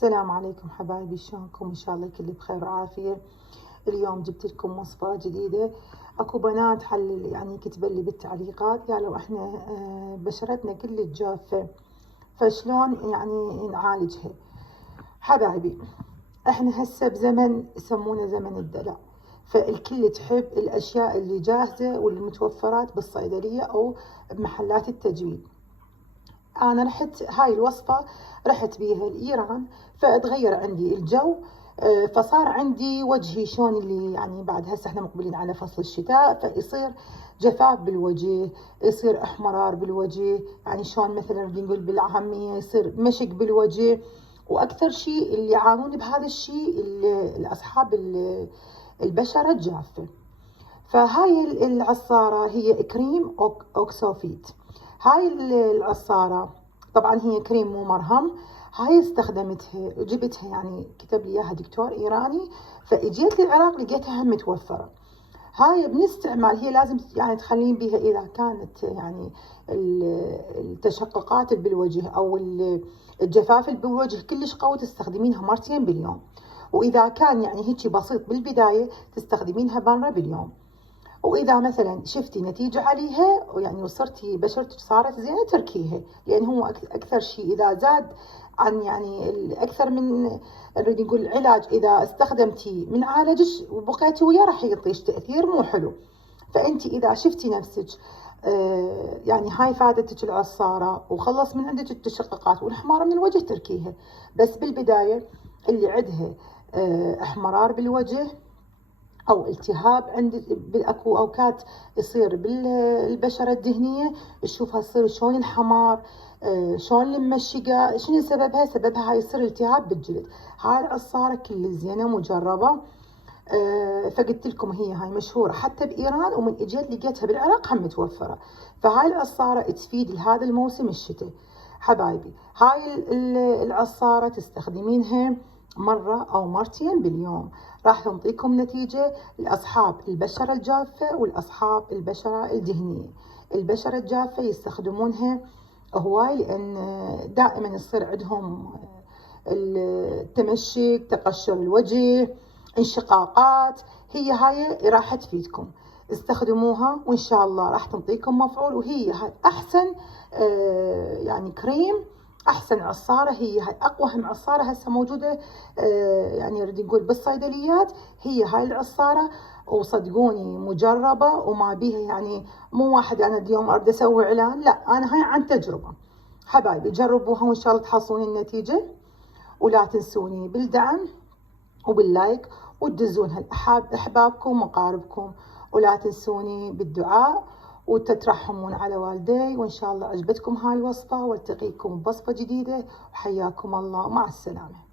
السلام عليكم حبايبي، شلونكم؟ ان شاء الله كل بخير وعافيه. اليوم جبت لكم وصفه جديده. اكو بنات يعني كتبوا لي بالتعليقات قالوا احنا بشرتنا كلش جافه، فشلون يعني نعالجها؟ حبايبي، احنا هسه بزمن يسمونه زمن الدلع، فالكل تحب الاشياء اللي جاهزه والمتوفرات بالصيدليه او بمحلات التجميل. انا هاي الوصفه رحت بيها لايران، فتغير عندي الجو، فصار عندي وجهي شلون اللي يعني بعد هسه احنا مقبلين على فصل الشتاء، فيصير جفاف بالوجه، يصير احمرار بالوجه، يعني شلون مثلا نقول بالعاميه يصير مشق بالوجه. واكثر شيء اللي يعانون بهذا الشيء الاصحاب البشره الجافه. فهاي العصارة هي كريم أوكسوفيت. هاي العصارة طبعا هي كريم مو مرهم. هاي استخدمتها وجبتها، يعني كتب لي اياها دكتور ايراني، فاجيت للعراق لقيتها هم متوفرة. هاي بالاستعمال هي لازم يعني تخلين بيها اذا كانت يعني التشققات بالوجه او الجفاف بالوجه كلش قوي، تستخدمينها مرتين باليوم. واذا كان يعني هيك بسيط بالبداية تستخدمينها مرة باليوم. واذا مثلا شفتي نتيجه عليها يعني وصرتي بشرتك صارت زينه تركيها، لان هو اكثر شيء اذا زاد عن يعني اكثر من نريد نقول العلاج، اذا استخدمتي من عالجش وبقيتي وياه راح يعطيش تاثير مو حلو. فانت اذا شفتي نفسك يعني هاي فادتك العصاره وخلص من عندك التشققات والحمار من الوجه تركيها. بس بالبدايه اللي عندها احمرار بالوجه او التهاب عند اكو اوقات يصير بالبشره الدهنيه، تشوفها تصير شلون الحمار، شلون المشقه. شنو سببها؟ سببها هاي يصير التهاب بالجلد. هاي العصاره كل زينه مجربه. فقلت لكم هي هاي مشهوره حتى بايران، ومن اجيت لقيتها بالعراق هم متوفره. فهاي العصاره تفيد لهذا الموسم الشتاء. حبايبي، هاي العصاره تستخدمينها مرة أو مرتين باليوم، راح تنطيكم نتيجة لأصحاب البشرة الجافة والأصحاب البشرة الدهنية. البشرة الجافة يستخدمونها هواي، لأن دائما يصير عندهم التمشك، تقشر الوجه، انشقاقات. هي هاي راح تفيدكم، استخدموها وإن شاء الله راح تنطيكم مفعول. وهي هاي أحسن يعني كريم، احسن عصاره. هي هاي اقوى عصاره هسه موجوده يعني نريد نقول بالصيدليات، هي هاي العصاره. وصدقوني مجربه وما بيها يعني مو واحد انا اليوم اريد اسوي اعلان، لا انا هاي عن تجربه. حبايبي جربوها وان شاء الله تحصلون النتيجه. ولا تنسوني بالدعم وباللايك، وتدزونها لاحبابكم ومقاربكم. ولا تنسوني بالدعاء وتترحمون على والدي. وإن شاء الله عجبتكم هاي الوصفة، والتقيكم بوصفة جديدة، وحياكم الله، مع السلامة.